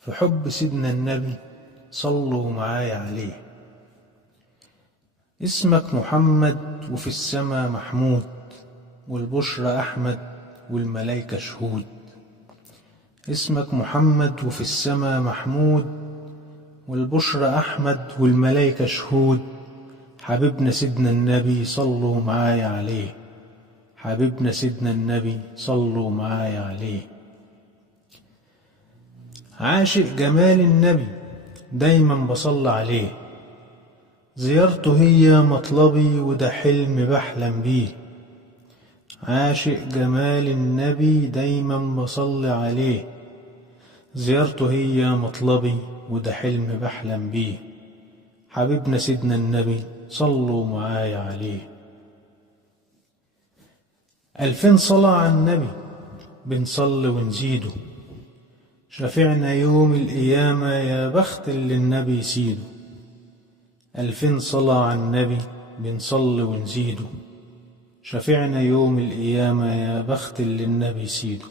في حب سيدنا النبي صلوا معايا عليه. اسمك محمد وفي السما محمود، والبشرى أحمد والملايكة شهود. اسمك محمد وفي السما محمود، والبشرى أحمد والملايكة شهود. حبيبنا سيدنا النبي صلوا معايا عليه، حبيبنا سيدنا النبي صلوا معايا عليه. عاشق جمال النبي دايما بصلي عليه، زيارته هي مطلبي وده حلم بحلم بيه. عاشق جمال النبي دايما بصلي عليه، زيارته هي مطلبي وده حلم بحلم بيه. حبيبنا سيدنا النبي صلوا معايا عليه. 2000 صلاة على النبي بنصلي ونزيده، شفيعنا يوم القيامة يا بخت اللي النبي يسيده. 2000 صلاة على النبي بنصلي ونزيده، شفيعنا يوم القيامة يا بخت اللي النبي يسيده.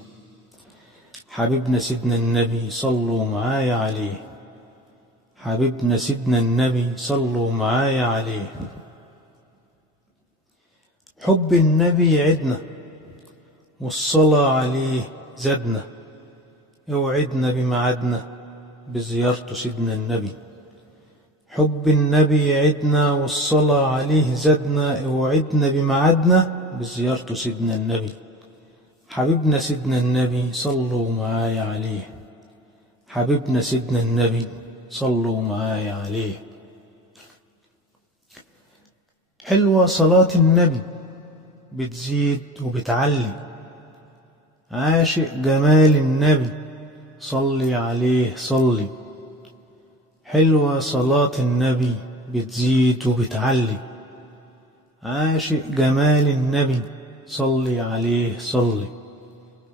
حبيبنا سيدنا النبي صلوا معايا عليه، حبيبنا سيدنا النبي صلوا معايا عليه. حب النبي عدنا والصلاة عليه زادنا، اوعدنا بميعادنا بزيارته سيدنا النبي. حب النبي عدنا والصلاة عليه زادنا، اوعدنا بميعادنا بزيارته سيدنا النبي. حبيبنا سيدنا النبي صلوا معايا عليه، حبيبنا سيدنا النبي صلوا معايا عليه. حلوة صلاة النبي بتزيد وبتعلي، عاشق جمال النبي صلي عليه صلي. حلوة صلاة النبي بتزيد وبتعلي، عاشق جمال النبي صلي عليه صلي.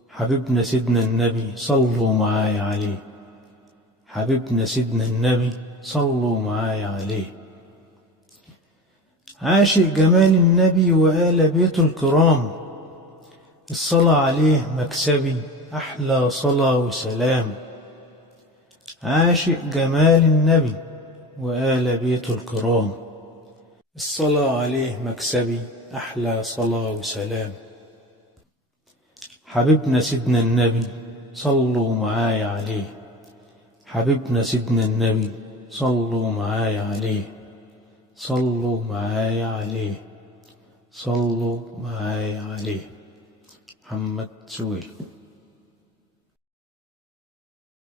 حبيبنا سيدنا النبي صلوا معايا عليه، حبيبنا سيدنا النبي صلوا معايا عليه. عاشق جمال النبي وآل بيته الكرام، الصلاة عليه مكسبي أحلى صلاة وسلام. عاشق جمال النبي وآل بيته الكرام، الصلاة عليه مكسبي أحلى صلاة وسلام. حبيبنا سيدنا النبي صلوا معايا عليه، حبيبنا سيدنا النبي صلوا معايا عليه. صلوا معايا عليه، صلوا معايا عليه. محمد سويل.